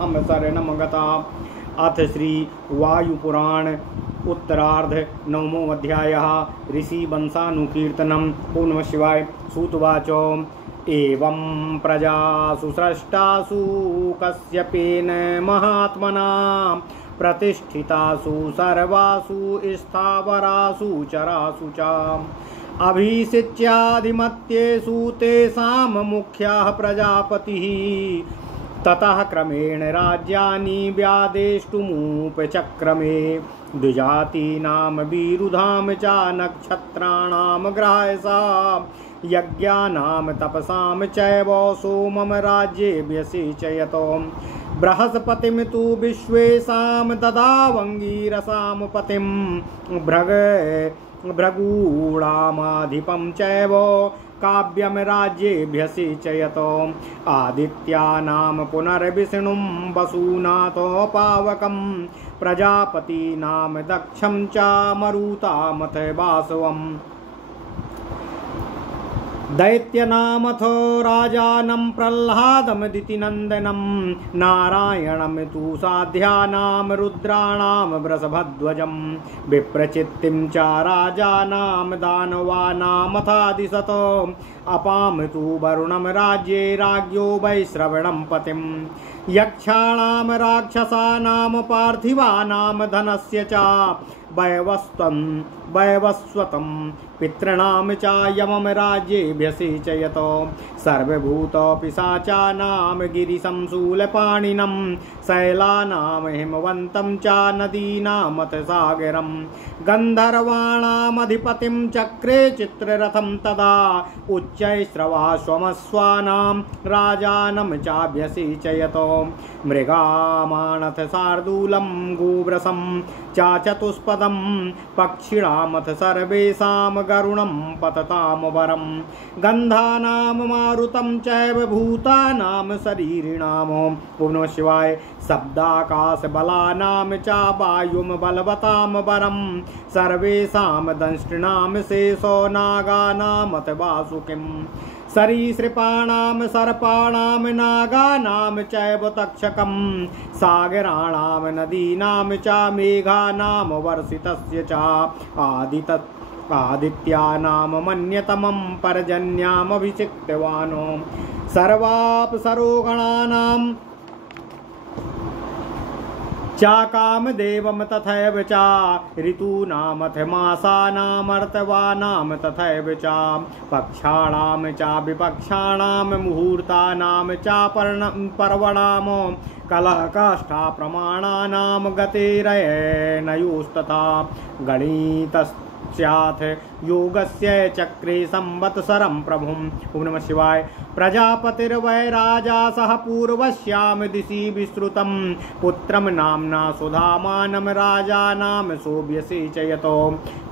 हम शरणं गता। अथ श्री वायुपुराण उत्तरार्ध नवमो अध्यायः। ऋषि वंशानुकीर्तनम्। ओं नमः शिवाय। सूतवाच एवं प्रजासु सृष्टासु कश्यपेन महात्मना प्रतिष्ठितासु सर्वासु स्थावरासु चरासु च अभिषिच्याधिमत्येषु तेषां मुख्यः प्रजापतिः ततः क्रमेण राज्यानि व्यादेष्टुमुपचक्रमे द्विजातीनां विरुधां च नक्षत्राणां ग्रहसा यज्ञानां तपसां चैव सोमं राज्ये व्यसिचयतो बृहस्पतिं तु विश्वेशां ददावङ्गिरसां पतिं भृगूणामाधिपं चैव काव्यं राज्येभ्यसिचयतो आदित्यानां पुनर्विष्णुं वसूनाथो पावकं प्रजापतीनां दक्षं च मरुतामथ वासवम् दैत्यनामथो राजानं प्रह्लादमदिति नन्दनं नारायणं तु साध्यानां रुद्राणां वृषभध्वजं विप्रचित्तिं च राजानां दानवानामथादिशतो अपां तु वरुणं राज्ये राज्ञो वैश्रवणं पतिं यक्षाणां राक्षसानां पार्थिवानां धनस्य च वैवस्वतं पितॄणां च यमं राज्येभ्यसिचयतो सर्वभूतपिशाचानां गिरिशं शूलपाणिनं शैलानां हिमवन्तं च नदीनामथ सागरं गन्धर्वाणामधिपतिं चक्रे चित्ररथं तदा उच्चैश्रवाश्वमश्वानां राजानं चाभ्यसिचयतो मृगामानथ शार्दूलं गोव्रसं च चतुष्पदं पक्षिणामथ सर्वेषां गरुणं पततां वरं गन्धानां मारुतं चैव भूतानां शरीरिणाम्। ओं नमः शिवाय। शब्दाकाशबलानां च वायुं बलवतां वरं सर्वेषां दंष्ट्रीणां शेषो नागानामथ वासुकिं सरीसृपाणां सर्पाणां नागानां चैव तक्षकं सागराणां नदीनां च मेघानां वर्षितस्य च आदित्यानां मन्यतमं पर्जन्यामभिषिक्तवान् सर्वाप्सरोगणानां चाकामदेवं तथैव च ऋतूनामथ मासानामर्तवानां तथैव च पक्षाणां च विपक्षाणां मुहूर्तानां च पर्वणां कलहकाष्ठा प्रमाणानां गतेरयनयोस्तथा गणितस्याथ योगस्य चक्रे संवत्सरं प्रभुम्। ओं नमः शिवाय। प्रजापतिर्वै राजा सह पूर्वस्यां दिशि विश्रुतं पुत्रं नाम्ना सुधामानं राजानां सोऽभ्यसिचयतो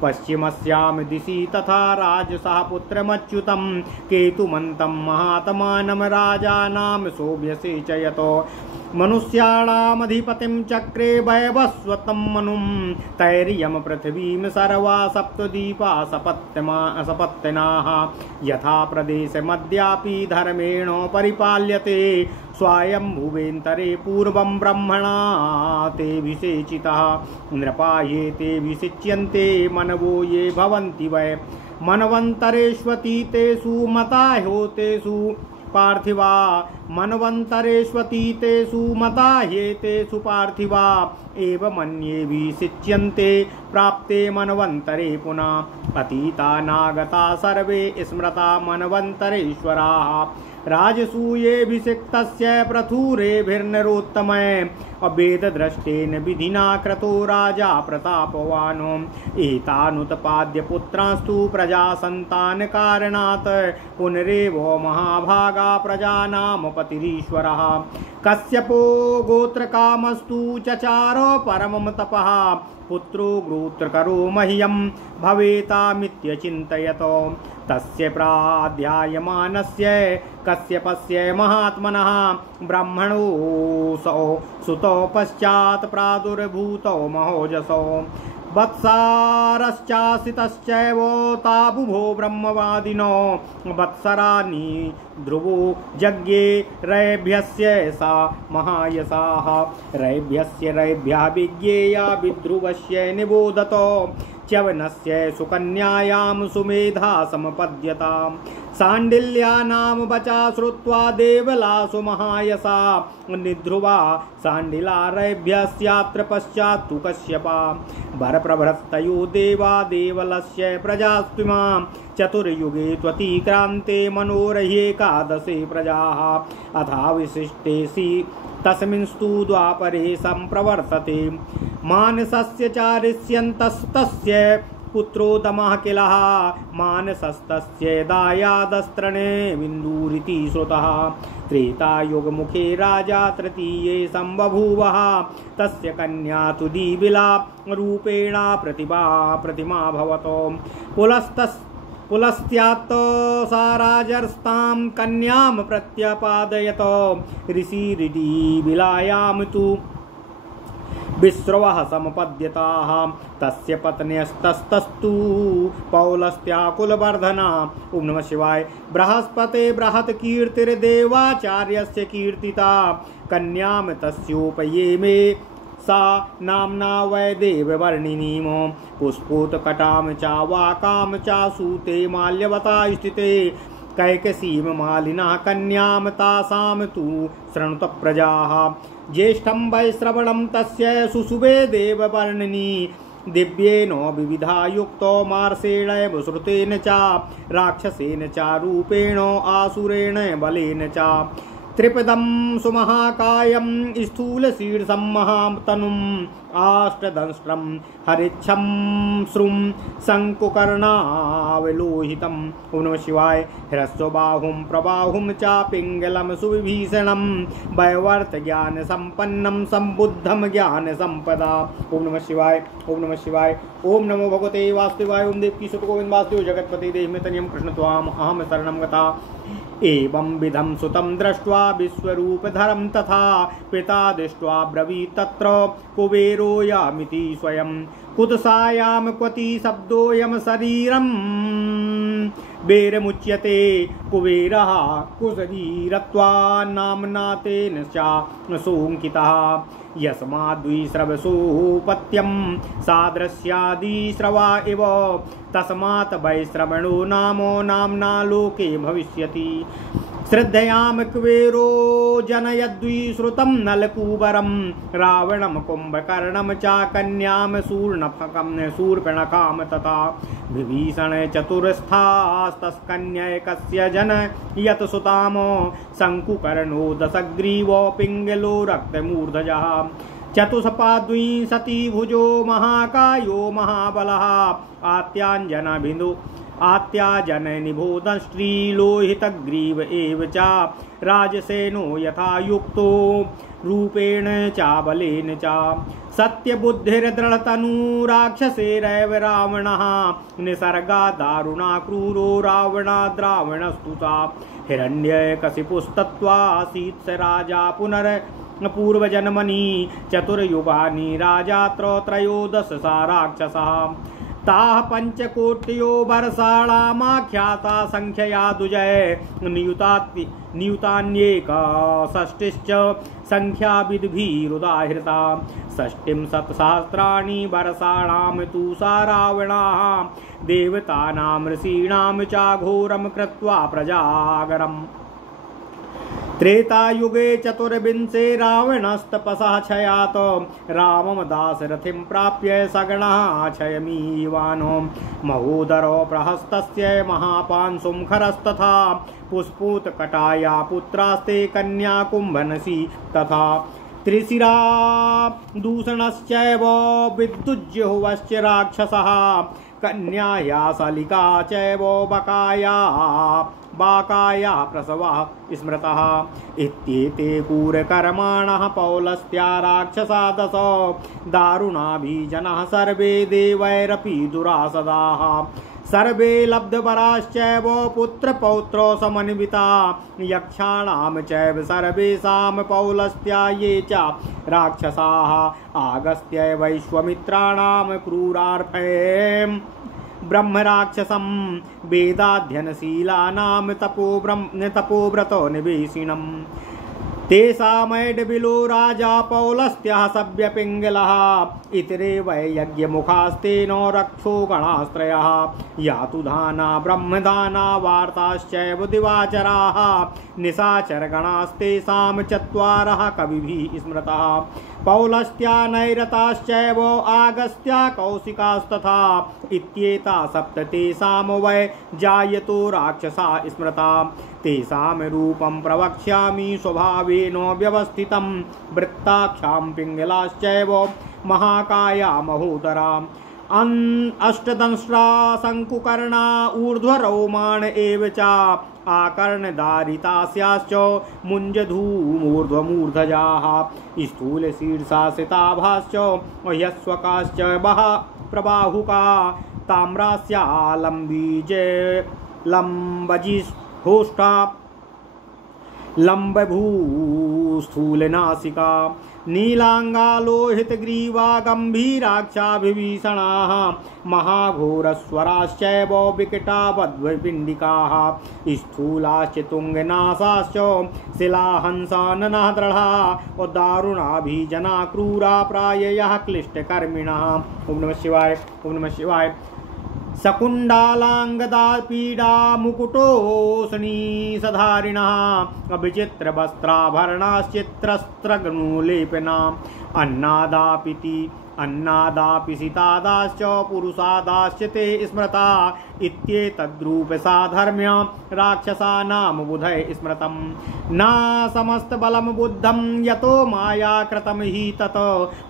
पश्चिमस्यां दिशि तथा राजसः पुत्रमच्युतं केतुमन्तं महात्मानं राजानां सोऽभ्यसिचयतो मनुष्याणामधिपतिं चक्रे वैवस्वतं मनुं तैर्यं पृथिवीं सर्वा सप्तद्वीपा सपत्नाः यथा प्रदेशमद्यापि धर्मेण परिपाल्यते स्वायम्भुवेन्तरे पूर्वं ब्रह्मणा ते विसेचितः नृपाये ते विसिच्यन्ते मनवो ये भवन्ति वै मनवन्तरेष्वतीतेषु मता ह्योतेषु पार्थिवा मनवन्तरेष्वतीतेषु मता ह्येतेषु पार्थिवा एव मन्ये विसिच्यन्ते प्राप्ते मनवन्तरे पुनः अतीतानागता सर्वे स्मृता मनवन्तरेश्वराः राजसूयेऽभिषिक्तस्य प्रथुरेभिर्नरोत्तमः अवेदद्रष्टेन विधिना क्रतो राजा प्रतापवान् एतानुत्पाद्य पुत्रांस्तु प्रजा संतान कारणात् पुनरेवो महाभागा प्रजानां पतिरीश्वरः कश्यपो गोत्रकामस्तु चचारो परमं तपः पुत्रो गोत्रकरो मह्यं भवेतामित्यचिन्तयतो तस्य प्राध्यायमानस्य कश्यपस्य महात्मनः ब्राह्मणो सुतो पश्चात् प्रादुर्भूतो महोजसो वत्सारश्चासितश्चैव ताबुभो ब्रह्मवादिनो वत्सराणि ध्रुवो यज्ञे रैभ्यस्य सा महायसाः रैभ्यस्य रैभ्यः विज्ञेया विध्रुवस्य निबोधतो च्यवनस्य सुकन्यायां सुमेधा समपद्यताम् सांडिल्यानाम वचा श्रुत्वा देवलासु महायसा निध्रुवा सांडिलारैभ्यस्यात्र पश्चात् तु कश्यपा भरप्रभृतयो देवा देवलस्य प्रजास्त्विमां चतुर्युगे त्वतिक्रान्ते मनोरह्येकादशे प्रजाः अथा विशिष्टेसि तस्मिंस्तु द्वापरे सम्प्रवर्तते मानसस्य चारिष्यन्तस्तस्य पुत्रोदमः किलः मानसस्तस्य दायादस्त्रणे बिन्दुरिति श्रुतः त्रेतायुगमुखे राजा तृतीये सम्बभूवः तस्य कन्या तु दिविला रूपेण प्रतिमा भवतो पुलस्त्यात् सा राजर्स्तां कन्यां प्रत्यपादयत ऋषिरिडिविलायां तु विश्रवः समपद्यताः तस्य पत्न्यस्तस्तस्तु पौलस्त्याकुलवर्धना। ओम नमः शिवाय। बृहस्पते बृहत् कीर्तिर्देवाचार्यस्य कीर्तिता कन्यां तस्योपयेमे सा नाम्ना वै देववर्णिनीम पुष्पोत्कटां च वाकां च सूते माल्यवता स्थिते कैकसीम मालिना कन्यां तासां तु शृणुत प्रजाः ज्येष्ठं वैश्रवणं तस्य सुशुभे देववर्णिनी दिव्येन विविधा युक्तो मार्षेणैव श्रुतेन च राक्षसेन च रूपेण आसुरेण बलेन च त्रिपदं सुमहाकायं स्थूलशीर्षं महातनुम् आष्टदंष्ट्रं हरिच्छं श्रुं शङ्कुकर्णावलोहितम्। ओम नमः शिवाय। ह्रस्वबाहुं प्रबाहुं च पिङ्गलं सुविभीषणं वैवर्त ज्ञान संपन्नं संबुद्धं ज्ञान संपदा। ओम नमः शिवाय। ओम नमः शिवाय। ओम नमो भगवते वासुदेवाय। ओम देवकी सुत गोविंद वासुदेव जगत्पति देहमेतनियं कृष्ण त्वाम् अहं शरणं गता। एवं विधं सुतं दृष्ट्वा विश्वरूपधरं तथा पिता दृष्ट्वा ब्रवीत् तत्र कुबेरो यामिति स्वयं कुत्सायां क्वति शब्दोऽयं शरीरं बेरमुच्यते कुबेरः कुशरीरत्वा नाम्ना तेन सोऽङ्कितः यस्माद्विश्रवसोपत्यं सादृश्यादिश्रवा इव तस्मात् वैश्रवणो नामो नाम्ना लोके भविष्यति। श्रद्धयां कुबेरो जनयद्विश्रुतं नलकूबरं रावणं कुम्भकर्णं च कन्यां शूर्पणखां तथा विभीषण चतुरस्थास्तस्कन्यैकस्य जनयत् सुतां शङ्कुकर्णो दशग्रीवो पिङ्गलो रक्तमूर्धजः चतुष्पाद्विंशति भुजो महाकायो महाबलः आत्याजननिबोधश्रीलोहितग्रीव एव च राजसेनो यथा युक्तो रूपेण च बलेन च सत्यबुद्धिर्दृढतनुराक्षसेरैव रावणः निसर्गा दारुणा क्रूरो रावणाद्रावणस्तु सा हिरण्यकशिपुस्तत्त्वासीत् स राजा पूर्वजन्मनि चतुर्युगानि राजात्र त्रयोदश सा राक्षसः ताः पञ्चकोट्यो वर्षाणामाख्याता संख्यया दुजय नियुतान्येकषष्टिश्च संख्या विद्भिरुदाहृता षष्टिं शतसहस्राणि वर्षाणां तु सा रावणाः देवतानां ऋषीणां च घोरं कृत्वा प्रजागरम्। त्रेतायुगे चतुर्विंशे रावणस्तपसः क्षयात् रामं दाशरथिं प्राप्य सगणः क्षयमीवानो महोदरो प्रहस्तस्य महापांशुं खरस्तथा पुष्पोत्कटाया पुत्रास्ते कन्या कुम्भनसी तथा त्रिशिरा दूषणश्चैव विद्युज्जुहुवश्च राक्षसः कन्याया सलिका चैव बाकाया प्रसवः स्मृतः इत्येते क्रूरकर्माणः पौलस्त्या राक्षसा दश दारुणाभिजनः सर्वे देवैरपि दुरासदाः सर्वे लब्धवराश्चैव पुत्रपौत्रो समन्विता यक्षाणां चैव सर्वेषां पौलस्त्या ये च राक्षसाः आगस्त्य वैश्वामित्राणां क्रूरार्भे ब्रह्मराक्षसं वेदाध्ययनशीलानां तपोव्रतो निवेशिनम् तेषामैडबिलो राजा पौलस्त्यः सव्यपिङ्गलः इतरे वै यज्ञमुखास्तेन रक्षो गणास्त्रयः यातु दाना ब्रह्मदाना वार्ताश्चैव दिवाचराः निशाचरगणास्तेषां चत्वारः कविभिः स्मृतः पौलस्त्या नैरताश्चैव आगस्त्या कौशिकास्तथा इत्येता सप्त तेषां वै जायतो राक्षसा स्मृता तेषां रूपं प्रवक्ष्यामि स्वभावेन व्यवस्थितं वृत्ताक्षां पिङ्गलाश्चैव महाकाया महोदरा अष्टदंष्ट्रा शङ्कुकर्णा ऊर्ध्वरोमाण एव च आकर्णधारितास्याश्च मुञ्जधूमूर्ध्वमूर्धजाः स्थूलशीर्षासिताभाश्च ह्यस्वकाश्च बह प्रबाहुका ताम्रास्या लम्बजिहोष्ठा लम्बभूस्थूलनासिका नीलांगालोहितग्रीवा गंभीराक्षाभिभीषणाः महाघोरस्वराश्चैव विकटावद्वपिण्डिकाः स्थूलाश्च तुङ्गनासाश्च शिलाहंसाननः दृढा दारुणाभिजना क्रूरा प्राययः क्लिष्टकर्मिणः। ओम नमः शिवाय। ओम नमः शिवाय। शकुण्डालांगदा पीडा मुकुटोसनी सधारिणः अभिचित्रवस्त्राभरणाश्चित्रस्त्रग्नुलेपना अन्नादापिसितादाश्च पुरुषादाश्च ते स्मृता इत्येतद्रूपसाधर्म्य राक्षसानां बुधै स्मृतं न समस्तबलं बुद्धं यतो माया कृतं हि तत्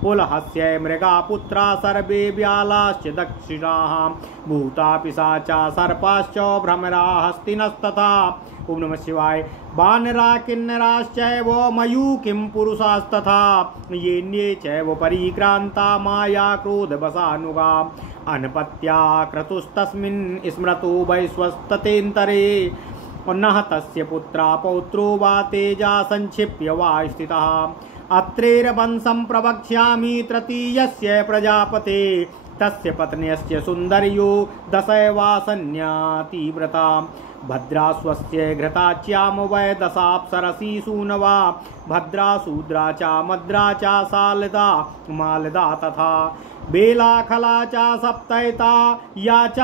पुलहस्य मृगापुत्रा सर्वे व्यालाश्च दक्षिणाः भूता पिशाचा सर्पाश्च भ्रमरा हस्तिनस्तथा। ओम नमः शिवाय। वानरा किन्नराश्चैव मयूखिं पुरुषास्तथा येन्ये चैव परिक्रान्ता माया क्रोधवशानुगा अनपत्या क्रतुस्तस्मिन् स्मृतो वैश्वस्ततेन्तरे नः तस्य पुत्रा पौत्रो वा तेजा संक्षिप्य वा स्थितः अत्रेरवंशं प्रवक्ष्यामि तृतीयस्य प्रजापते तस्य पत्न्यस्य सुन्दर्यो दशैवासन्यातीव्रता भद्रा स्वस्य घृताच्यां वै दशाप्सरसी सूनवा भद्रा शूद्रा च मद्रा च सालदा मालदा तथा बेलाखला च सप्तैता या च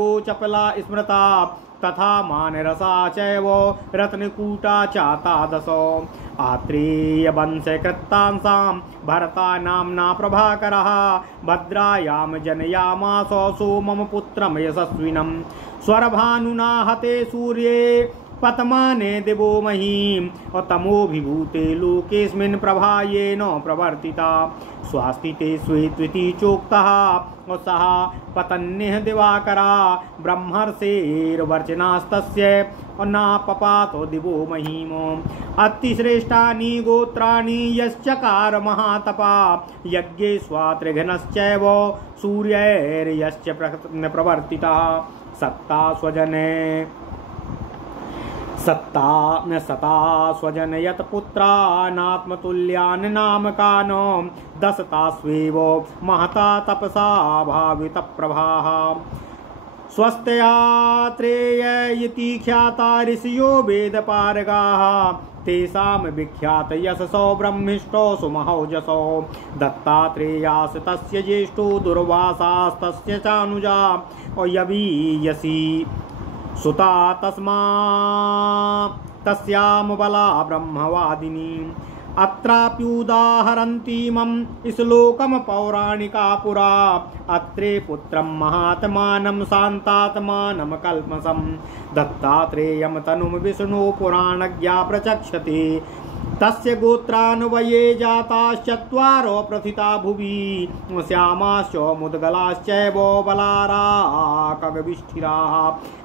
गोचपला स्मृता तथा मानरसा चैव रत्नकूटा चातादशो आत्रेयवंशकृतांसां भरता नाम्ना प्रभाकरः भद्रायां जनयामास सोमं पुत्रं यशस्विनं स्वरभानुना हते सूर्ये पतमाने दिवो महीं तमोभिभूते लोकेस्मिन् प्रभायेन प्रवर्तिता स्वास्तिते स्वेत्विति चोक्तः सः पतन्यः दिवाकरा ब्रह्मर्षेर्वर्चनास्तस्य नापपातो दिवो महीम अतिश्रेष्ठानि गोत्राणि यश्चकार महातपा यज्ञे स्वात्रिघ्नश्चैव सूर्यैर्यश्च प्रवर्तितः सत्ता स्वजनयत पुत्रानात्मतुल्यान् नामकान् दशतास्वेव महता तपसा भावित प्रभाः स्वस्त्यात्रेय इति ख्याता ऋषियो वेदपारगाः तेषां विख्यात यशसो ब्रह्मिष्ठो सुमहौजसो दत्तात्रेयास तस्य ज्येष्ठो दुर्वासास्तस्य चानुजा यवीयसी सुता तस्याम बला ब्रह्मवादिनी अत्राप्युदाहरन्तीमं श्लोकं पौराणिका पुरा अत्रे पुत्रं महात्मानं शान्तात्मानं कल्मषं दत्तात्रेयं तनुं विष्णु पुराणज्ञा प्रचक्षते तस्य गोत्रान्वये जाताश्चत्वारो प्रथिता भुवि श्यामाश्च मुद्गलाश्चैव बलाराकगविष्ठिराः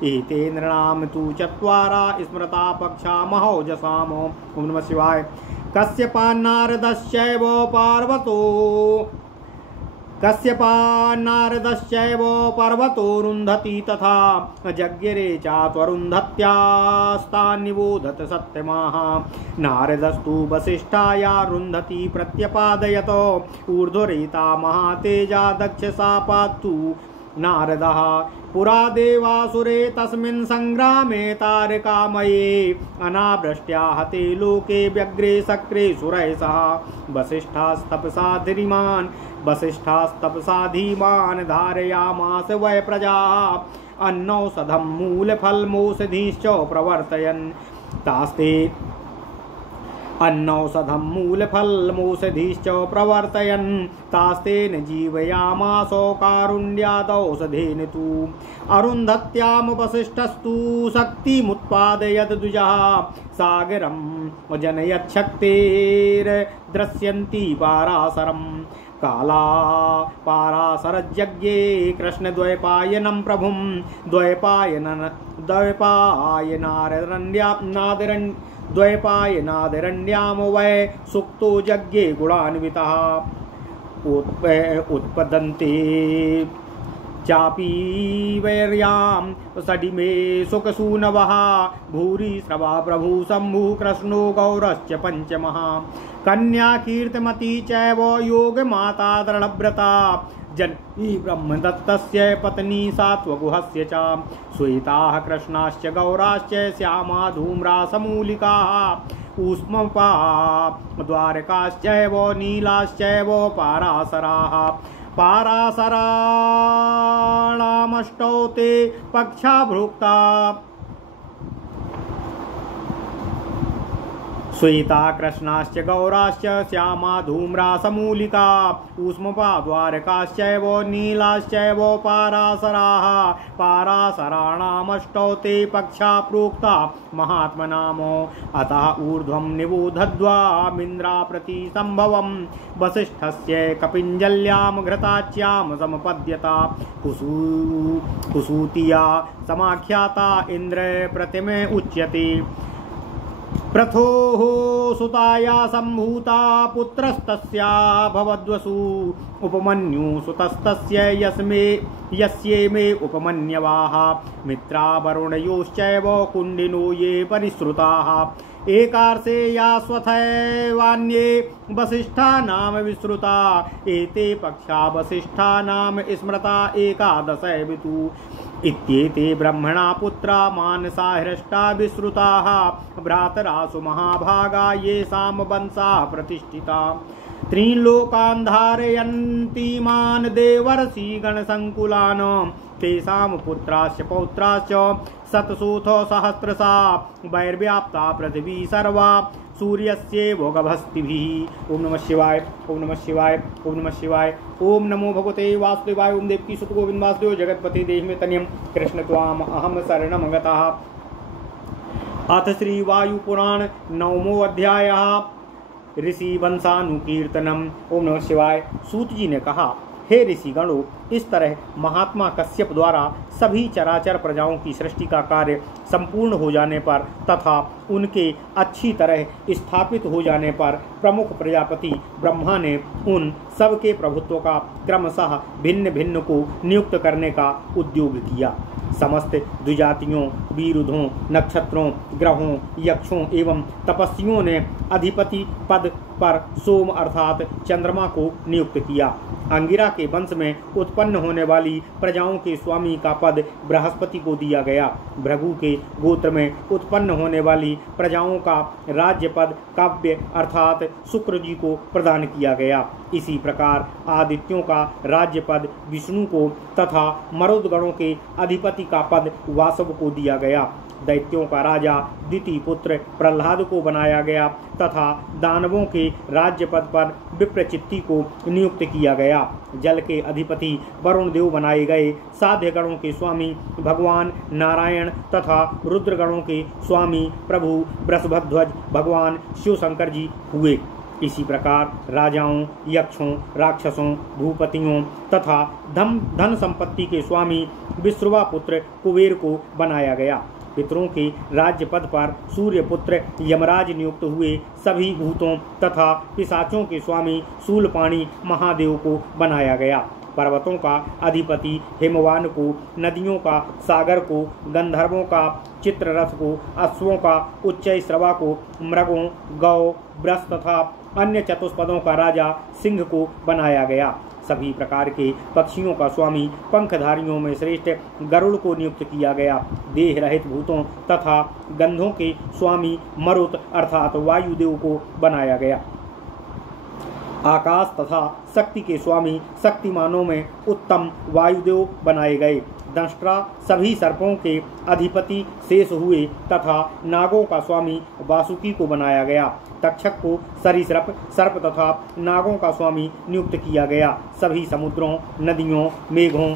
एते नृणां तु चत्वारा स्मृता पक्षा महौजसाम। ओम नमः शिवाय। कश्यपान्नारदश्चैव पार्वतो कश्यपा नारदश्चैव पर्वतोरुन्धति तथा जज्ञरे चात्वरुन्धत्यास्तान्निबोधत सत्यमाः नारदस्तु वसिष्ठायारुन्धति प्रत्यपादयत ऊर्ध्वरेता महातेजा दक्षसापात्तु नारदः पुरा देवासुरे तस्मिन् संग्रामे तारकामये अनावृष्ट्या हते लोके व्यग्रे सक्रे सुरैः सह वसिष्ठास्तपसा धीमान् धारयामास वै प्रजाः अन्नौषधं मूलफलमौषधीश्च प्रवर्तयन् तास्ते अन्नौषधं मूलफलमौषधीश्च प्रवर्तयन् तास्तेन जीवयामासो कारुण्यादौषधेन तु अरुन्धत्यां वसिष्ठस्तु शक्तिमुत्पादयत् द्विजः सागरं जनयच्छक्तेर्द्रश्यन्ति पाराशरम् काला पाराशरज्ञे कृष्णद्वैपायनं प्रभुं द्वैपायनादरण्यां वै सुक्तो यज्ञे गुणान्वितः उत्पद्यन्ते चापि वैर्यां सडिमे सुखसूनवः भूरि श्रवा प्रभु शम्भु कृष्णो गौरश्च पंचमः कन्या कीर्तिमती चैव योगमाता दृढव्रता जननी ब्रह्मदत्तस्य पत्नी सात्वगुहस्य च श्वेताः कृष्णाश्च गौराश्च श्यामा धूम्रासमूलिकाः ऊष्मपा द्वारकाश्चैव नीलाश्चैव पाराशराः पाराशराणामष्टौ ते पक्षा भुक्ता श्वेता कृष्णाश्च गौराश्च श्यामा धूम्रासमूलिका ऊष्मपा द्वारकाश्चैव नीलाश्चैव पाराशराः पाराशराणामष्टौ ते पक्षा प्रोक्ता महात्मनामो अतः ऊर्ध्वं निबोधद्वामिन्द्रा प्रति संभवं वसिष्ठस्य कपिञ्जल्यां घृताच्यां समपद्यता कुसूतिया समाख्याता इन्द्र प्रतिमे उच्यते प्रथोः सुताया सम्भूता पुत्रस्तस्या भवद्वसु उपमन्यु सुतस्तस्य यस्येमे उपमन्यवाः मित्रा वरुणयोश्चैव कुण्डिनो ये परिश्रुताः एकार्षे यास्वथैवान्ये वसिष्ठानाम विश्रुता एते पक्षा वसिष्ठानाम स्मृता एकादशैवितु इत्येते ब्रह्मणा पुत्रा मानसा हृष्टा विश्रुताः भ्रातरासु महाभागा येषां वंशा प्रतिष्ठिता त्रीलोकान् धारयन्तीमान् देवर्षिगणसङ्कुलान् तेषां पुत्राश्च पौत्राश्च शतशोऽथ सहस्रशा वैर्व्याप्ता पृथिवी सर्वा सूर्यस्यैव गभस्तिभिः। ओम नमः शिवाय, ओम नमः शिवाय, ओम नमः शिवाय। ओम नमो भगवते वासुदेवाय। ओम देवकी सुत गोविंद वासुदेव जगतपति देहि मे तनियं कृष्ण त्वाम अहम शरणं गतः। अथ श्री वायुपुराण 9वां अध्यायः ऋषि वंशानुकीर्तनम। ओम नमः शिवाय। सूत जी ने कहा, हे ऋषि गणों, इस तरह महात्मा कश्यप द्वारा सभी चराचर प्रजाओं की सृष्टि का कार्य संपूर्ण हो जाने पर तथा उनके अच्छी तरह स्थापित हो जाने पर प्रमुख प्रजापति ब्रह्मा ने उन सब के प्रभुत्व का क्रमशः भिन्न भिन्न को नियुक्त करने का उद्योग किया। समस्त द्विजातियों, वीरुधों, नक्षत्रों, ग्रहों, यक्षों एवं तपस्वियों ने अधिपति पद पर सोम अर्थात चंद्रमा को नियुक्त किया। अंगिरा के वंश में उत्पन्न होने वाली प्रजाओं के स्वामी का पद बृहस्पति को दिया गया। भृगु के गोत्र में उत्पन्न होने वाली प्रजाओं का राज्य पद काव्य अर्थात शुक्र जी को प्रदान किया गया। इसी प्रकार आदित्यों का राज्य पद विष्णु को तथा मरुदगणों के अधिपति का पद वासव को दिया गया। दैत्यों का राजा द्वितीय पुत्र प्रहलाद को बनाया गया तथा दानवों के राज्य पद पर विप्रचित्ति को नियुक्त किया गया। जल के अधिपति वरुण देव बनाए गए। साध्य गणों के स्वामी भगवान नारायण तथा रुद्र गणों के स्वामी प्रभु बृषभध्वज भगवान शिव शंकर जी हुए। इसी प्रकार राजाओं, यक्षों, राक्षसों, भूपतियों तथा धन संपत्ति के स्वामी विश्रुवा पुत्र कुबेर को बनाया गया। पितरों के राज्य पद पर सूर्य पुत्र यमराज नियुक्त हुए। सभी भूतों तथा पिशाचों के स्वामी शूलपाणी महादेव को बनाया गया। पर्वतों का अधिपति हिमवान को, नदियों का सागर को, गंधर्वों का चित्ररथ को, अश्वों का उच्चैश्रवा को, मृगों, गौ, ब्रस तथा अन्य चतुष्पदों का राजा सिंह को बनाया गया। सभी प्रकार के पक्षियों का स्वामी पंखधारियों में श्रेष्ठ गरुड़ को नियुक्त किया गया। देह रहित भूतों तथा गंधों के स्वामी मरुत अर्थात वायुदेव को बनाया गया। आकाश तथा शक्ति के स्वामी शक्तिमानों में उत्तम वायुदेव बनाए गए। दंष्ट्रा सभी सर्पों के अधिपति शेष हुए तथा नागों का स्वामी वासुकी को बनाया गया। तक्षक को सरीसृप सर्प तथा नागों का स्वामी नियुक्त किया गया। सभी समुद्रों, नदियों, मेघों,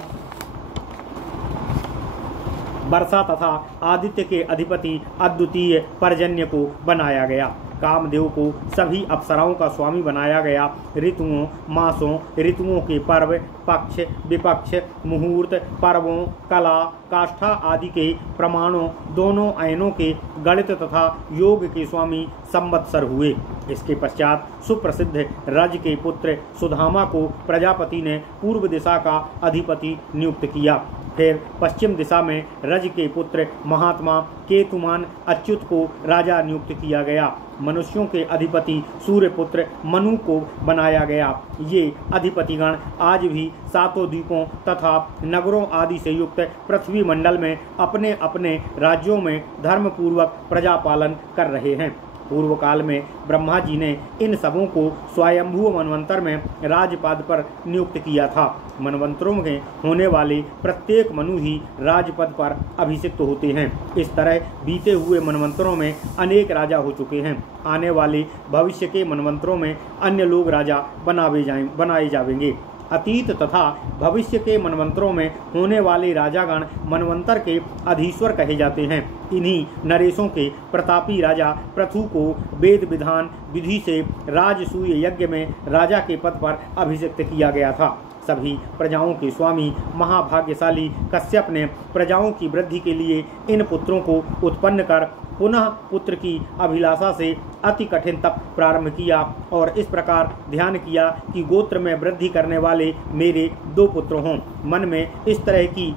वर्षा तथा आदित्य के अधिपति अद्वितीय पर्जन्य को बनाया गया। कामदेव को सभी अप्सराओं का स्वामी बनाया गया। ऋतुओं, मासों, ऋतुओं के पर्व, पक्ष, विपक्ष, मुहूर्त, पर्वों, कला, काष्ठा आदि के प्रमाणों, दोनों अयनों के गणित तथा योग के स्वामी संवत्सर हुए। इसके पश्चात सुप्रसिद्ध रज के पुत्र सुधामा को प्रजापति ने पूर्व दिशा का अधिपति नियुक्त किया। फिर पश्चिम दिशा में रज के पुत्र महात्मा केतुमान अच्युत को राजा नियुक्त किया गया। मनुष्यों के अधिपति सूर्यपुत्र मनु को बनाया गया। ये अधिपतिगण आज भी सातों द्वीपों तथा नगरों आदि से युक्त पृथ्वी मंडल में अपने अपने राज्यों में धर्मपूर्वक प्रजा पालन कर रहे हैं। पूर्व काल में ब्रह्मा जी ने इन सबों को स्वयंभू मनवंतर में राजपद पर नियुक्त किया था। मनवंतरों में होने वाले प्रत्येक मनु ही राजपद पर अभिषिक्त होते हैं। इस तरह बीते हुए मनवंतरों में अनेक राजा हो चुके हैं। आने वाले भविष्य के मनवंतरों में अन्य लोग राजा बनाए जाएंगे। अतीत तथा भविष्य के मनवंतरों में होने वाले राजागण मनवंतर के अधीश्वर कहे जाते हैं। इन्हीं नरेशों के प्रतापी राजा पृथु को वेद विधान विधि से राजसूय यज्ञ में राजा के पद पर अभिषिक्त किया गया था। सभी प्रजाओं के स्वामी महाभाग्यशाली कश्यप ने प्रजाओं की वृद्धि के लिए इन पुत्रों को उत्पन्न कर पुनः पुत्र की अभिलाषा से अति कठिन तप प्रारंभ किया और इस प्रकार ध्यान किया कि गोत्र में वृद्धि करने वाले मेरे 2 पुत्र हों। मन में इस तरह की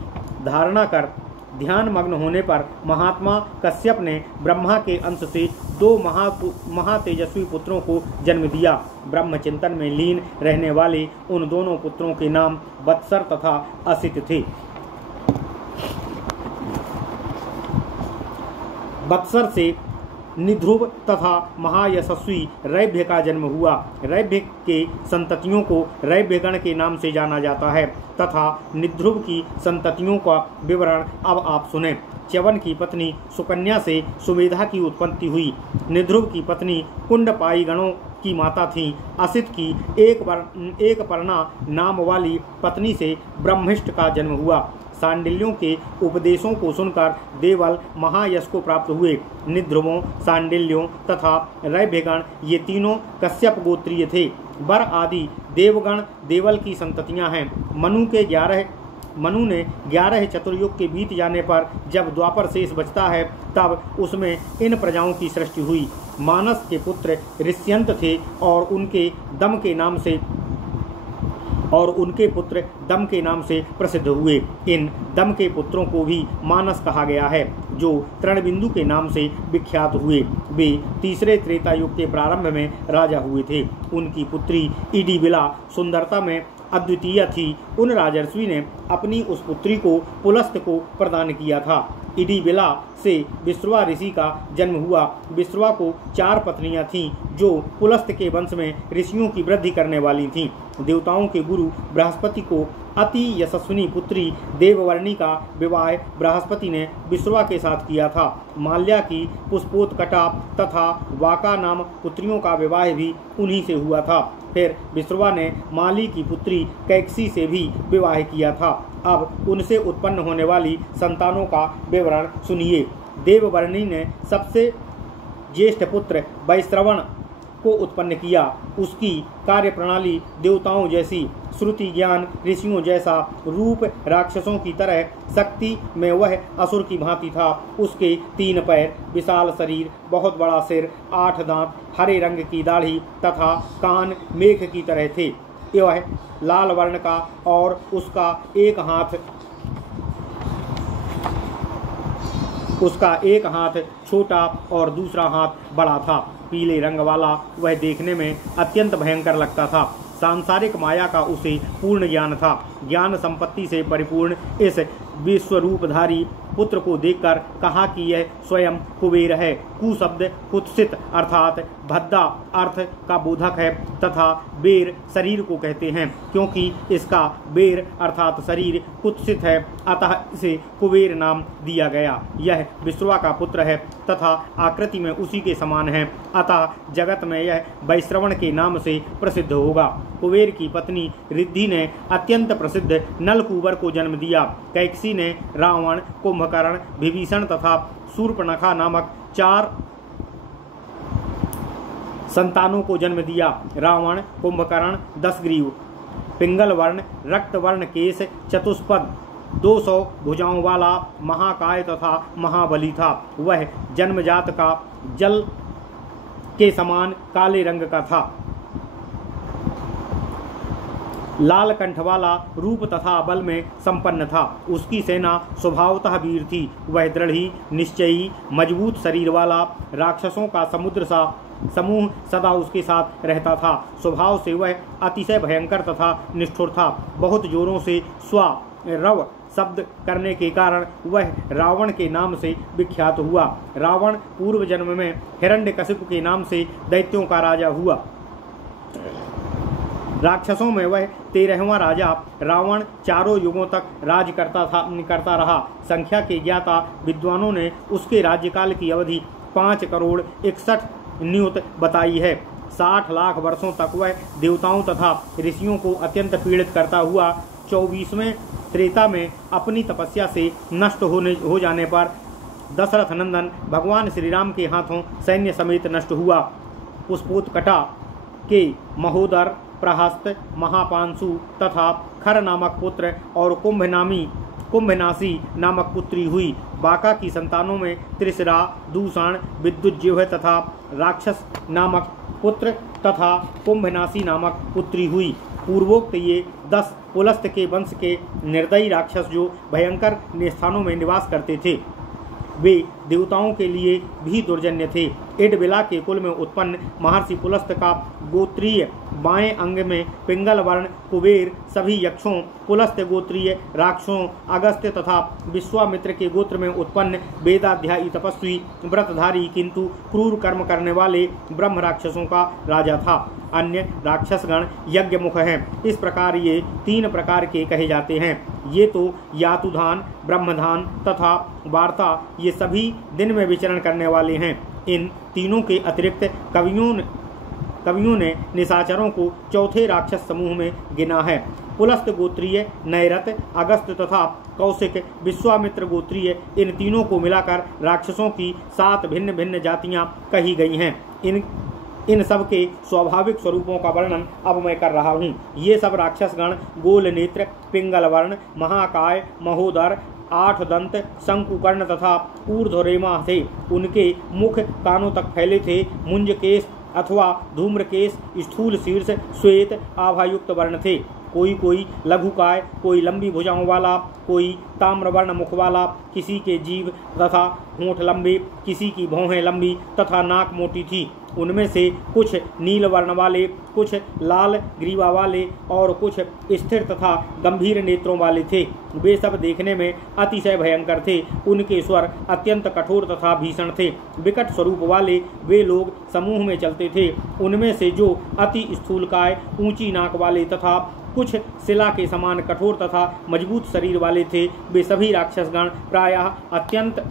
धारणा कर ध्यान मग्न होने पर महात्मा कश्यप ने ब्रह्मा के अंश से 2 महातेजस्वी पुत्रों को जन्म दिया। ब्रह्म चिंतन में लीन रहने वाले उन दोनों पुत्रों के नाम वत्सर तथा असित थे। वत्सर से निध्रुव तथा महायशस्वी रैभ्य का जन्म हुआ। रैभ्य के संततियों को रैभ्यगण के नाम से जाना जाता है तथा निध्रुव की संततियों का विवरण अब आप सुने। च्यवन की पत्नी सुकन्या से सुमेधा की उत्पत्ति हुई। निध्रुव की पत्नी कुंडपाई गणों की माता थी। असित की एक पर्णा नाम वाली पत्नी से ब्रह्मिष्ठ का जन्म हुआ। सांडिल्यों के उपदेशों को सुनकर देवल महायश को प्राप्त हुए। निध्रुवों, सांडिल्यों तथा रैभ्यगण ये तीनों कश्यप गोत्रीय थे। वर आदि देवगण देवल की संततियां हैं। मनु ने 11 चतुर्युग के बीत जाने पर जब द्वापर शेष बचता है तब उसमें इन प्रजाओं की सृष्टि हुई। मानस के पुत्र ऋष्यंत थे और उनके पुत्र दम के नाम से प्रसिद्ध हुए। इन दम के पुत्रों को भी मानस कहा गया है जो तृणबिंदु के नाम से विख्यात हुए। वे तीसरे त्रेता युग के प्रारंभ में राजा हुए थे। उनकी पुत्री इडिबिला सुंदरता में अद्वितीय थी। उन राजर्षि ने अपनी उस पुत्री को पुलस्त को प्रदान किया था। इडिबिला से विश्रवा ऋषि का जन्म हुआ। विश्रवा को 4 पत्नियां थीं जो पुलस्त के वंश में ऋषियों की वृद्धि करने वाली थीं। देवताओं के गुरु बृहस्पति को अति यशस्विनी पुत्री देववर्णी का विवाह बृहस्पति ने विश्रवा के साथ किया था। माल्या की पुष्पोत्कटा तथा वाका नाम पुत्रियों का विवाह भी उन्हीं से हुआ था। फिर विश्रवा ने माली की पुत्री कैकसी से भी विवाह किया था। अब उनसे उत्पन्न होने वाली संतानों का विवरण सुनिए। देववर्णी ने सबसे ज्येष्ठ पुत्र वैश्रवण को उत्पन्न किया। उसकी कार्य प्रणाली देवताओं जैसी, श्रुति ज्ञान ऋषियों जैसा, रूप राक्षसों की तरह, शक्ति में वह असुर की भांति था। उसके 3 पैर, विशाल शरीर, बहुत बड़ा सिर, 8 दांत, हरे रंग की दाढ़ी तथा कान मेघ की तरह थे। यह लाल वर्ण का और उसका एक हाथ छोटा और दूसरा हाथ बड़ा था। पीले रंग वाला वह देखने में अत्यंत भयंकर लगता था। सांसारिक माया का उसे पूर्ण ज्ञान था। ज्ञान संपत्ति से परिपूर्ण इस विश्वरूपधारी पुत्र को देखकर कहा कि यह स्वयं कुबेर है। कु शब्द कुत्सित अर्थात भद्दा अर्थ का बोधक है तथा बेर शरीर को कहते हैं, क्योंकि इसका बेर अर्थात शरीर कुत्सित है, अतः इसे कुबेर नाम दिया गया। यह विश्रवा का पुत्र है तथा आकृति में उसी के समान है, अतः जगत में यह वैश्रवण के नाम से प्रसिद्ध होगा। कुबेर की पत्नी रिद्धि ने अत्यंत प्रसिद्ध नलकूबर को जन्म दिया। कैकसी ने रावण, कुंभकर्ण, विभीषण तथा शूर्पणखा नामक 4 संतानों को जन्म दिया। रावण, कुंभकर्ण, 10 ग्रीव, पिंगल वर्ण, रक्त वर्ण केश, चतुष्पद, 200 भुजाओं वाला, महाकाय तथा महाबली था। वह जन्मजात का जल के समान काले रंग का था। लाल कंठ वाला रूप तथा बल में संपन्न था। उसकी सेना स्वभावतः वीर थी। वह दृढ़ी, निश्चयी, मजबूत शरीर वाला राक्षसों का समुद्र सा समूह सदा उसके साथ रहता था। स्वभाव से वह अतिशय भयंकर तथा निष्ठुर था। बहुत जोरों से रव शब्द करने के कारण वह रावण के नाम से विख्यात हुआ। रावण पूर्व जन्म में हिरण्यकशिपु के नाम से दैत्यों का राजा हुआ। राक्षसों में वह 13वां राजा। रावण चारों युगों तक राज करता रहा। संख्या के ज्ञाता विद्वानों ने उसके राज्यकाल की अवधि 5 करोड़ 61 न्यूत बताई है। 60 लाख वर्षों तक वह देवताओं तथा ऋषियों को अत्यंत पीड़ित करता हुआ 24वें त्रेता में अपनी तपस्या से नष्ट हो जाने पर दशरथ नंदन भगवान श्री राम के हाथों सैन्य समेत नष्ट हुआ। पुष्पोत्कटा के महोदर, प्रहस्त, महापांशु तथा खर नामक पुत्र और कुंभनासी नामक पुत्री हुई। बाका की संतानों में त्रिशिरा, दूषण, विद्युज्जीव तथा राक्षस नामक पुत्र तथा कुंभनासी नामक पुत्री हुई। पूर्वोक्त ये 10 पुलस्त के वंश के निर्दयी राक्षस जो भयंकर स्थानों में निवास करते थे, वे देवताओं के लिए भी दुर्जन्य थे। एडबिला के कुल में उत्पन्न महर्षि पुलस्त का गोत्रीय बाएं अंग में पिंगल वर्ण कुबेर सभी यक्षों, पुलस्त गोत्रीय राक्षसों, अगस्त्य तथा विश्वामित्र के गोत्र में उत्पन्न वेदाध्यायी तपस्वी व्रतधारी किंतु क्रूर कर्म करने वाले ब्रह्म राक्षसों का राजा था। अन्य राक्षसगण यज्ञमुख हैं। इस प्रकार ये 3 प्रकार के कहे जाते हैं। ये तो यातुधान, ब्रह्मधान तथा वार्ता ये सभी दिन में विचरण करने वाले हैं। इन तीनों के अतिरिक्त कवियों ने निशाचरों को चौथे राक्षस समूह में गिना है। पुलस्त गोत्रीय, नैरत, अगस्त तथा कौशिक, विश्वामित्र गोत्रीय, इन तीनों को मिलाकर राक्षसों की 7 भिन्न भिन्न जातियां कही गई हैं। इन सब के स्वाभाविक स्वरूपों का वर्णन अब मैं कर रहा हूँ। ये सब राक्षसगण गोल नेत्र, पिंगल वर्ण, महाकाय, महोदर, 8 दंत, शंकुकर्ण तथा ऊर्ध्वरेमा थे। उनके मुख कानों तक फैले थे। मुंजकेश अथवा धूम्रकेश, स्थूल शीर्ष, श्वेत आभायुक्त वर्ण थे। कोई लघुकाय, कोई लंबी भुजाओं वाला, कोई ताम्रवर्ण मुख वाला, किसी के जीभ तथा होंठ लंबे, किसी की भौहें लंबी तथा नाक मोटी थी। उनमें से कुछ नील वर्ण वाले, कुछ लाल ग्रीवा वाले और कुछ स्थिर तथा गंभीर नेत्रों वाले थे। वे सब देखने में अतिशय भयंकर थे। उनके स्वर अत्यंत कठोर तथा भीषण थे। विकट स्वरूप वाले वे लोग समूह में चलते थे। उनमें से जो अति स्थूलकाय, ऊंची नाक वाले तथा कुछ शिला के समान कठोर तथा मजबूत शरीर वाले थे, वे सभी राक्षसगण प्रायः अत्यंत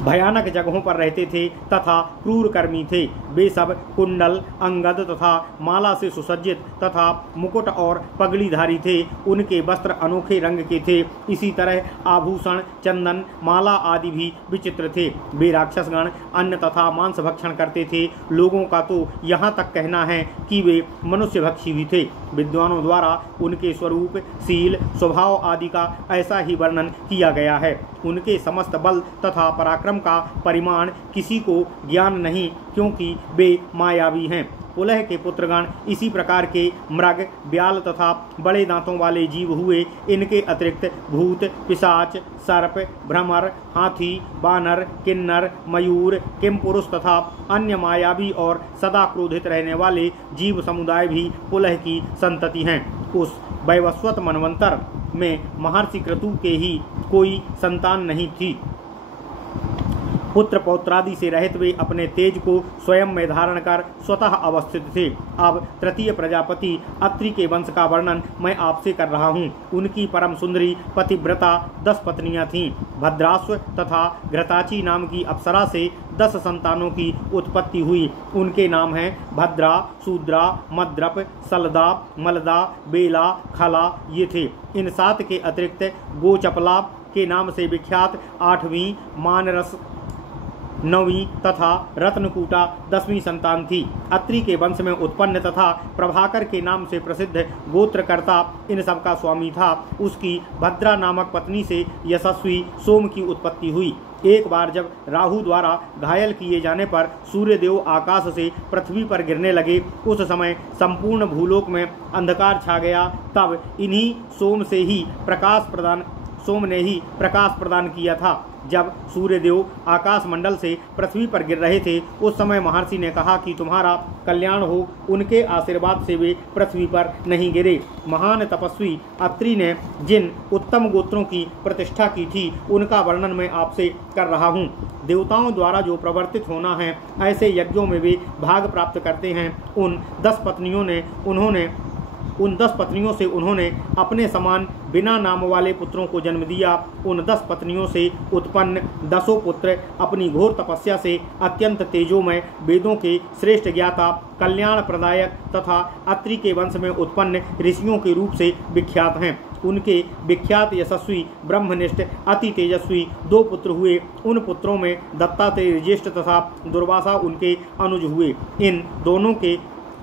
भयानक जगहों पर रहते थे तथा क्रूर कर्मी थे। वे सब कुंडल, अंगद तथा माला से सुसज्जित तथा मुकुट और पगड़ीधारी थे। उनके वस्त्र अनोखे रंग के थे। इसी तरह आभूषण, चंदन, माला आदि भी विचित्र थे। वे राक्षसगण अन्न तथा मांस भक्षण करते थे। लोगों का तो यहाँ तक कहना है कि वे मनुष्य भक्षी भी थे। विद्वानों द्वारा उनके स्वरूप, शील, स्वभाव आदि का ऐसा ही वर्णन किया गया है। उनके समस्त बल तथा पराक्रम का परिमाण किसी को ज्ञान नहीं, क्योंकि वे मायावी हैं। पुलह के पुत्रगण इसी प्रकार के मृग, ब्याल तथा बड़े दांतों वाले जीव हुए। इनके अतिरिक्त भूत, पिशाच, सर्प, भ्रमर, हाथी, बानर, किन्नर, मयूर, किमपुरुष तथा अन्य मायावी और सदा क्रोधित रहने वाले जीव समुदाय भी पुलह की संतति हैं। उस वैवस्वत मनवंतर में महर्षि क्रतु के ही कोई संतान नहीं थी। पुत्र पौत्रादि से रहित वे अपने तेज को स्वयं में धारण कर स्वतः अवस्थित थे। अब तृतीय प्रजापति अत्रि के वंश का वर्णन मैं आपसे कर रहा हूँ। उनकी परम सुंदरी पतिव्रता 10 पत्नियां थीं। भद्रास्व तथा घृताची नाम की अप्सरा से 10 संतानों की उत्पत्ति हुई। उनके नाम हैं भद्रा, शूद्रा, मद्रप, सलदा, मलदा, बेला, खला ये थे। इन 7 के अतिरिक्त गोचपला के नाम से विख्यात 8वीं, मानरस 9वीं तथा रत्नकूटा 10वीं संतान थी। अत्रि के वंश में उत्पन्न तथा प्रभाकर के नाम से प्रसिद्ध गोत्रकर्ता इन सबका स्वामी था। उसकी भद्रा नामक पत्नी से यशस्वी सोम की उत्पत्ति हुई। एक बार जब राहु द्वारा घायल किए जाने पर सूर्यदेव आकाश से पृथ्वी पर गिरने लगे, उस समय संपूर्ण भूलोक में अंधकार छा गया। तब सोम ने ही प्रकाश प्रदान किया था। जब सूर्यदेव आकाश मंडल से पृथ्वी पर गिर रहे थे, उस समय महर्षि ने कहा कि तुम्हारा कल्याण हो। उनके आशीर्वाद से वे पृथ्वी पर नहीं गिरे। महान तपस्वी अत्रि ने जिन उत्तम गोत्रों की प्रतिष्ठा की थी, उनका वर्णन मैं आपसे कर रहा हूँ। देवताओं द्वारा जो प्रवर्तित होना है, ऐसे यज्ञों में वे भाग प्राप्त करते हैं। उन 10 पत्नियों से उन्होंने अपने समान बिना नाम वाले पुत्रों को जन्म दिया। उन 10 पत्नियों से उत्पन्न 10 पुत्र अपनी घोर तपस्या से अत्यंत तेजोमय, वेदों के श्रेष्ठ ज्ञाता, कल्याण प्रदायक तथा अत्रि के वंश में उत्पन्न ऋषियों के रूप से विख्यात हैं। उनके विख्यात यशस्वी ब्रह्मनिष्ठ अति तेजस्वी 2 पुत्र हुए। उन पुत्रों में दत्तात्रेय ज्येष्ठ तथा दुर्वासा उनके अनुज हुए।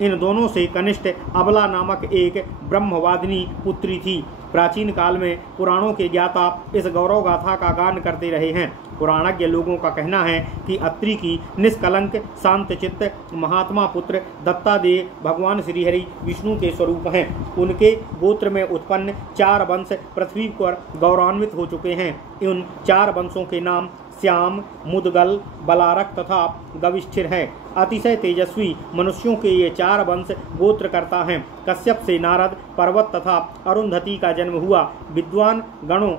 इन दोनों से कनिष्ठ अबला नामक एक ब्रह्मवादिनी पुत्री थी। प्राचीन काल में पुराणों के ज्ञाता इस गौरव गाथा का गान करते रहे हैं। पुराणज्ञ लोगों का कहना है कि अत्रि की निष्कलंक शांत चित्त महात्मा पुत्र दत्तादेय भगवान श्रीहरि विष्णु के स्वरूप हैं। उनके गोत्र में उत्पन्न 4 वंश पृथ्वी पर गौरवान्वित हो चुके हैं। इन 4 वंशों के नाम श्याम, मुदगल, बलारक तथा गविष्ठिर है। अतिशय तेजस्वी मनुष्यों के ये 4 वंश गोत्र करता हैं। कश्यप से नारद, पर्वत तथा अरुंधति का जन्म हुआ। विद्वान गणों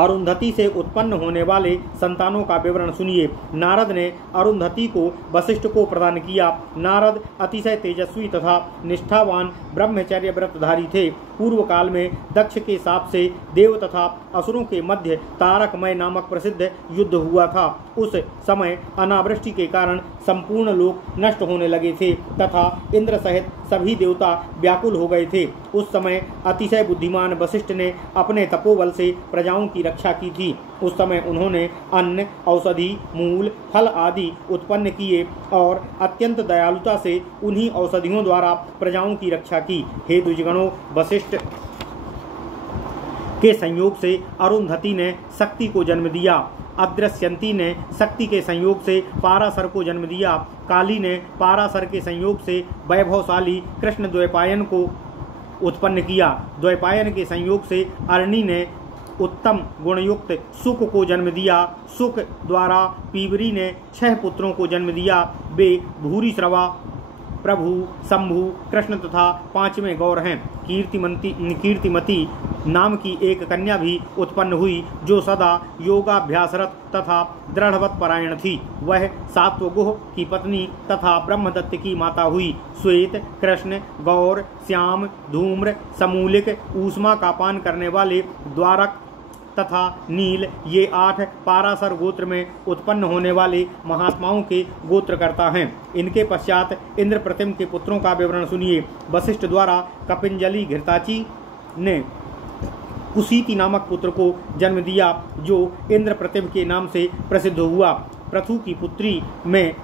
अरुंधति से उत्पन्न होने वाले संतानों का विवरण सुनिए। नारद ने अरुंधति को वशिष्ठ को प्रदान किया। नारद अतिशय तेजस्वी तथा निष्ठावान ब्रह्मचर्य व्रतधारी थे। पूर्व काल में दक्ष के शाप से देव तथा असुरों के मध्य तारकमय नामक प्रसिद्ध युद्ध हुआ था। उस समय अनावृष्टि के कारण संपूर्ण लोक नष्ट होने लगे थे तथा इंद्र सहित सभी देवता व्याकुल हो गए थे। उस समय अतिशय बुद्धिमान वशिष्ठ ने अपने तपोबल से प्रजाओं की रक्षा की थी। उस समय उन्होंने अन्न, औषधि, मूल, फल आदि उत्पन्न किए और अत्यंत दयालुता से उन्हीं औषधियों द्वारा प्रजाओं की रक्षा की। हे द्विजगणों, वशिष्ठ के संयोग से अरुंधति ने शक्ति को जन्म दिया। अदृश्यंती ने शक्ति के संयोग से पाराशर को जन्म दिया। काली ने पाराशर के संयोग से वैभवशाली कृष्ण द्वैपायन को उत्पन्न किया। द्वैपायन के संयोग से अरणी ने उत्तम गुणयुक्त सुक को जन्म दिया। सुक द्वारा पीवरी ने 6 पुत्रों को जन्म दिया। वे भूरी श्रवा, प्रभु, शंभु, कृष्ण तथा 5वें गौर हैं। कीर्तिमती नाम की एक कन्या भी उत्पन्न हुई, जो सदा योगाभ्यासरत तथा दृढ़वत परायण थी। वह सात्वगुह की पत्नी तथा ब्रह्मदत्त की माता हुई। श्वेत, कृष्ण, गौर, श्याम, धूम्र, समूलिक, ऊष्मा का पान करने वाले द्वारक तथा नील, ये 8 पाराशर गोत्र में उत्पन्न होने वाले महात्माओं के गोत्रकर्ता हैं। इनके पश्चात इंद्र प्रतिम के पुत्रों का विवरण सुनिए। वशिष्ठ द्वारा कपिंजलि घृताची ने कुशीति नामक पुत्र को जन्म दिया, जो इंद्र प्रतिम के नाम से प्रसिद्ध हुआ। पृथु की पुत्री में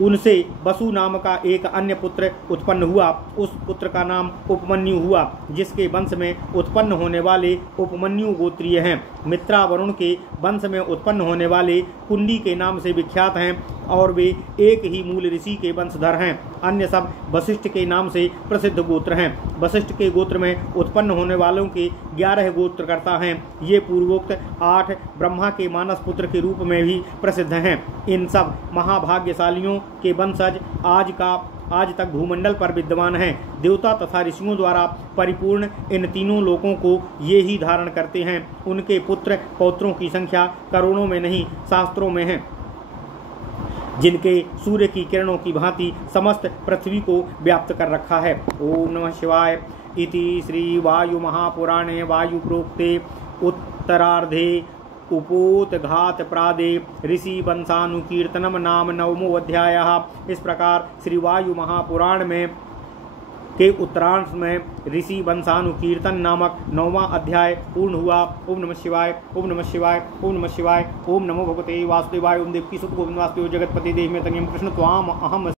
उनसे वसु नाम का एक अन्य पुत्र उत्पन्न हुआ। उस पुत्र का नाम उपमन्यु हुआ, जिसके वंश में उत्पन्न होने वाले उपमन्यु गोत्रीय हैं। मित्रा वरुण के वंश में उत्पन्न होने वाले कुंडी के नाम से विख्यात हैं और वे एक ही मूल ऋषि के वंशधर हैं। अन्य सब वशिष्ठ के नाम से प्रसिद्ध गोत्र हैं। वशिष्ठ के गोत्र में उत्पन्न होने वालों के 11 गोत्रकर्ता हैं। ये पूर्वोक्त 8 ब्रह्मा के मानस पुत्र के रूप में भी प्रसिद्ध हैं। इन सब महाभाग्यशालियों के वंशज आज तक भूमंडल पर विद्यमान हैं। देवता तथा ऋषियों द्वारा परिपूर्ण इन तीनों लोकों को ये ही धारण करते हैं। उनके पुत्र पौत्रों की संख्या करोड़ों में नहीं, शास्त्रों में है, जिनके सूर्य की किरणों की भांति समस्त पृथ्वी को व्याप्त कर रखा है। ओम नमः शिवाय। इति श्री वायु महापुराणे वायु प्रोक्ते उत्तरार्धे उपोतघात प्रादे ऋषि वंशानुकीर्तनम नाम 9वां अध्याय। इस प्रकार श्री वायु महापुराण में के उत्तरांश में ऋषि वंशानुकीर्तन नामक 9वां अध्याय पूर्ण हुआ। ओम नमः शिवाय, ओम नमः शिवाय, ओम नमः शिवाय। ओम नमो भगवते वासुदेवाय। ओम देवकी सुत गोविंद वासुदेव जगतपति देव में तनियम कृष्ण त्वाम अहम